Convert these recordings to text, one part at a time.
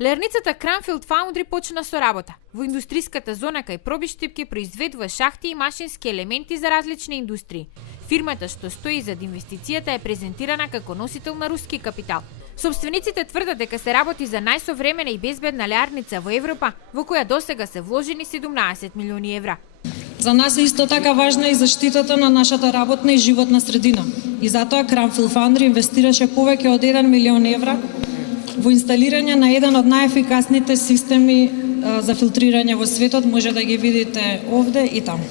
Леарницата Cranfield Foundry почна со работа. Во индустриската зона кај Пробиштип произведува шахти и машински елементи за различни индустрии. Фирмата што стои зад инвестицијата е презентирана како носител на руски капитал. Собствениците тврдат дека се работи за најсовремена и безбедна леарница во Европа, во која досега се вложени 17 милиони евра. За нас е исто така важна и заштитата на нашата работна и животна средина. И затоа Cranfield Foundry инвестираше повеќе од 1 милион евра во инсталирање на еден од најефикасните системи за филтрирање во светот, може да ги видите овде и таму.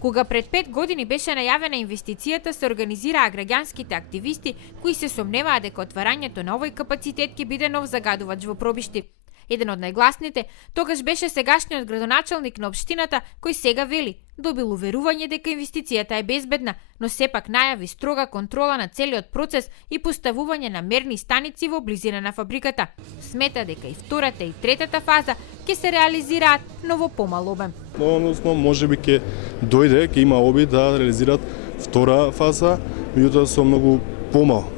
Кога пред 5 години беше најавена инвестицијата, се организираа граѓанските активисти кои се сомневаа дека отварањето на овој капацитет ќе биде нов загадувач во Пробиштип. Еден од најгласните тогаш беше сегашниот градоначалник на општината, кој сега вели добил уверување дека инвестицијата е безбедна, но сепак најави строга контрола на целиот процес и поставување на мерни станици во близина на фабриката. Смета дека и втората и третата фаза ќе се реализираат, но во помал обем. Односно, можеби ќе дојде, ќе има обид да реализираат втора фаза, меѓутоа со многу помал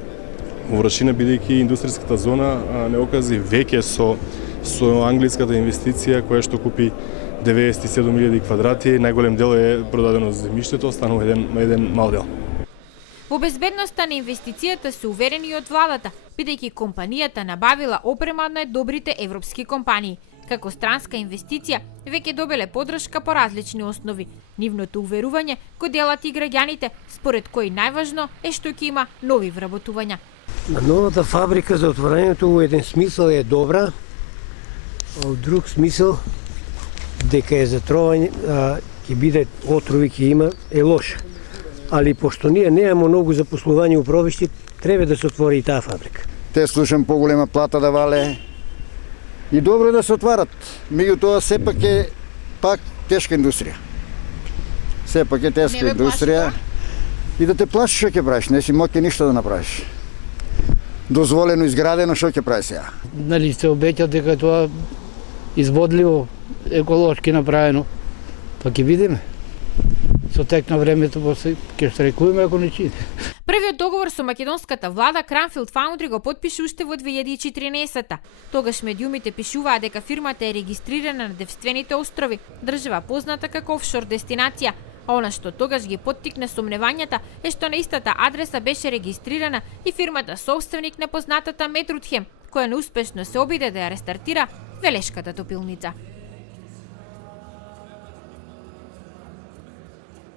вршина, бидејќи индустријската зона не окази веќе со англиската инвестиција која што купи 97.000 квадрати, најголем дел е продадено земјиштето, останува еден мал дел. Во безбедноста на инвестицијата се уверени и од владата, бидејќи компанијата набавила опрема од најдобрите европски компании. Како странска инвестиција, веќе добиле поддршка по различни основи. Нивното уверување го делат и граѓаните, според кои најважно е што ќе има нови вработувања. Новата фабрика за отворањето во еден смисол е добра, а во друг смисол дека е затровање, ќе биде отрови, ќе има, е лоша. Али пошто ние немаме многу запослување у Пробиштип, треба да се отвори и таа фабрика. Те слушам поголема плата да вале и добро е да се отварат. Меѓутоа сепак е пак тешка индустрија. Сепак е тешка индустрија и да те плаши што ќе правиш, не си моќе ништо да направиш. Дозволено, изградено, што ќе прави сега? Нали се обеќа дека тоа изводливо, еколошки направено, па ќе видиме. Со тек на времето ќе штрекуваме ако не чине. Првиот договор со македонската влада Cranfield Foundry го потпише уште во 2014-та. Тогаш медиумите пишуваа дека фирмата е регистрирана на Девствените острови, држава позната како офшор дестинација. А она што тогаш ги поттикна сомневањата е што на истата адреса беше регистрирана и фирмата собственик на познатата Метрутхем, која неуспешно се обиде да ја рестартира Велешката топилница.